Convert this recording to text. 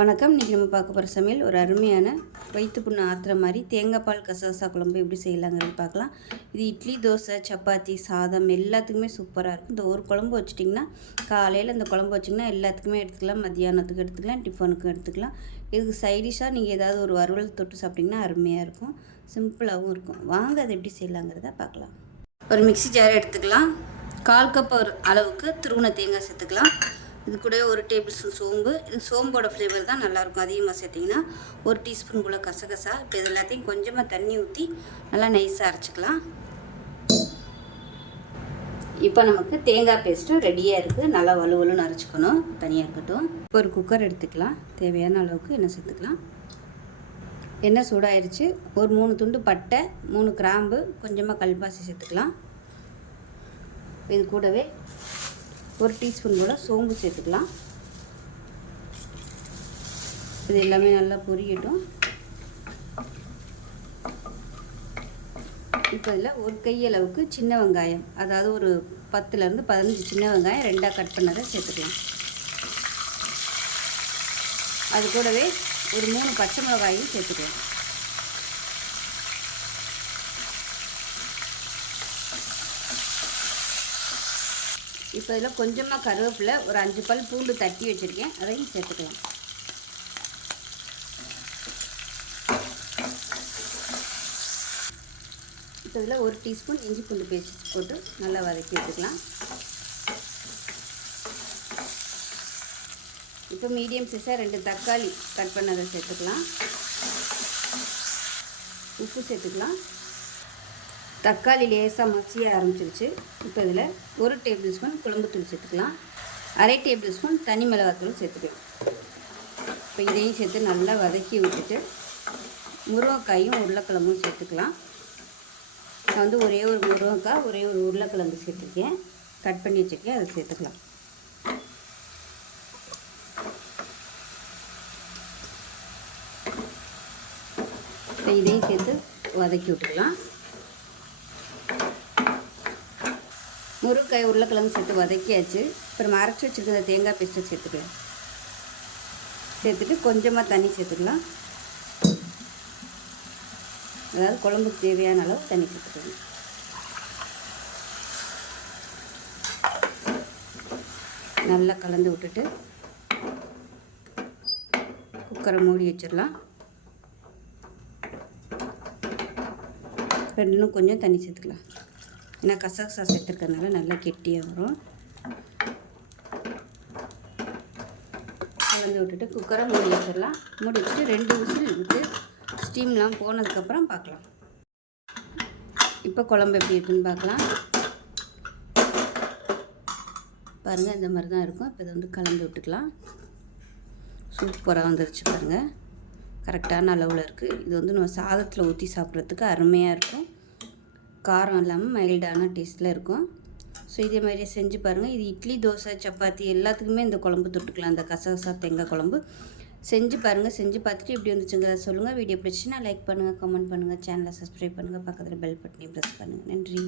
வணக்கம். இன்றைக்கி நம்ம பார்க்க போகிற சமையல் ஒரு அருமையான வயிற்று புண்ணு ஆற்றுற மாதிரி தேங்காய் பால் கசகசா குழம்பு எப்படி செய்யலாங்கிறது பார்க்கலாம். இது இட்லி, தோசை, சப்பாத்தி, சாதம் எல்லாத்துக்குமே சூப்பராக இருக்கும். இந்த ஒரு குழம்பு வச்சிட்டிங்கன்னா காலையில் இந்த குழம்பு வச்சிங்கன்னா எல்லாத்துக்குமே எடுத்துக்கலாம். மத்தியானத்துக்கு எடுத்துக்கலாம், டிஃபனுக்கும் எடுத்துக்கலாம். இதுக்கு சைடிஷாக நீங்கள் ஏதாவது ஒரு வறுவல் தொட்டு சாப்பிட்டிங்கன்னா அருமையாக இருக்கும். சிம்பிளாகவும் இருக்கும். வாங்க அதை எப்படி செய்யலாங்கிறத பார்க்கலாம். ஒரு மிக்ஸி ஜார் எடுத்துக்கலாம். 1/4 கப் அளவுக்கு துருவின தேங்காய் சேர்த்துக்கலாம். இது கூட ஒரு டேபிள் ஸ்பூன் சோம்பு. இது சோம்போட ஃப்ளேவர் தான் நல்லாயிருக்கும். அதிகமாக சேர்த்திங்கன்னா 1 டீஸ்பூன் போல் கசகசா. இப்போ இது எல்லாத்தையும் கொஞ்சமாக தண்ணி ஊற்றி நல்லா நைஸாக அரைச்சிக்கலாம். இப்போ நமக்கு தேங்காய் பேஸ்ட்டும் ரெடியாக இருக்குது. நல்லா வலுவலுன்னு அரைச்சிக்கணும். தனியாக இருக்கட்டும். இப்போ ஒரு குக்கர் எடுத்துக்கலாம். தேவையான அளவுக்கு எண்ணெய் சேர்த்துக்கலாம். எண்ணெய் சூடாயிருச்சு. ஒரு 3 துண்டு பட்டை, 3 கிராம்பு, கொஞ்சமாக கல்பாசி சேர்த்துக்கலாம். இது கூடவே 1 டீஸ்பூன் போல் சோம்பு சேர்த்துக்கலாம். இது எல்லாமே நல்லா பொரியட்டும். இப்போ இதில் ஒரு கையளவுக்கு சின்ன வெங்காயம், அதாவது ஒரு 10லேருந்து 15 சின்ன வெங்காயம் 2ஆக கட் பண்ணதை சேர்த்துக்கலாம். அது கூடவே ஒரு 3 பச்சை மிளகாயும் சேர்த்துக்கலாம். இப்போ இதில் கொஞ்சமாக கருவேப்பிலை, ஒரு 5 பல் பூண்டு தட்டி வச்சுருக்கேன், அதையும் சேர்த்துக்கலாம். இப்போ இதில் 1 டீஸ்பூன் இஞ்சி பூண்டு பேஸ்ட் போட்டு நல்லா வதக்கி வச்சுக்கலாம். இப்போ மீடியம் சைஸாக 2 தக்காளி கட் பண்ணதை சேர்த்துக்கலாம். உப்பு சேர்த்துக்கலாம். தக்காளி லேசாக மசிய ஆரம்பிச்சிருச்சு. இப்போ இதில் 1 டேபிள் ஸ்பூன் குழம்புத்தூள் சேர்த்துக்கலாம். 1/2 டேபிள் ஸ்பூன் தனி மிளகாத்தூள் சேர்த்துக்கலாம். இப்போ இதையும் சேர்த்து நல்லா வதக்கி விட்டுட்டு முருங்கைக்காயும் உருளைக்கிழங்கும் சேர்த்துக்கலாம். நான் வந்து ஒரே ஒரு முருங்கைக்காய், ஒரே ஒரு உருளைக்கிழங்கு சேர்த்துருக்கேன், கட் பண்ணி வச்சுருக்கேன், அதை சேர்த்துக்கலாம். இப்போ இதையும் சேர்த்து வதக்கி விட்டுக்கலாம். முருங்கைக்காய் உருளைக்கிழங்கு சேர்த்து வதக்கியாச்சு. அப்புறம் அரைச்சி வச்சுருக்க தேங்காய் பேஸ்ட்டை சேர்த்துக்கலாம். சேர்த்துட்டு கொஞ்சமாக தண்ணி சேர்த்துக்கலாம். அதாவது குழம்புக்கு தேவையான அளவு தண்ணி சேர்த்துக்கலாம். நல்லா கலந்து விட்டுட்டு குக்கரை மூடி வச்சிடலாம். இன்னும் கொஞ்சம் தண்ணி சேர்த்துக்கலாம். ஏன்னா கசகசா சேர்த்துருக்கறதுனால நல்லா கெட்டியாக வரும். கலந்து விட்டுட்டு குக்கரை மூடி வச்சிடலாம். மூடி வச்சுட்டு 2 விசில் விட்டு ஸ்டீம்லாம் போனதுக்கப்புறம் பார்க்கலாம். இப்போ குழம்பு எப்படி இருக்குன்னு பார்க்கலாம். பாருங்கள், இந்த மாதிரி தான் இருக்கும். இப்போ இதை வந்து கலந்து விட்டுக்கலாம். சூப்பராக வந்துருச்சு பாருங்கள். கரெக்டான அளவில் இருக்குது. இது வந்து நம்ம சாதத்தில் ஊற்றி சாப்பிட்றதுக்கு அருமையாக இருக்கும். காரம் இல்லாமல் மைல்டான டேஸ்ட்டில் இருக்கும். ஸோ இதே மாதிரியே செஞ்சு பாருங்கள். இது இட்லி, தோசை, சப்பாத்தி எல்லாத்துக்குமே இந்த குழம்பு தொட்டுக்கலாம். இந்த கசகசா தேங்காய் குழம்பு செஞ்சு பாருங்கள். செஞ்சு பார்த்துட்டு எப்படி வந்துச்சுங்கிறத சொல்லுங்கள். வீடியோ பிடிச்சின்னா லைக் பண்ணுங்கள், கமெண்ட் பண்ணுங்கள், சேனலை சப்ஸ்கிரைப் பண்ணுங்கள், பக்கத்தில் பெல் பட்டனையும் ப்ரெஸ் பண்ணுங்கள். நன்றி.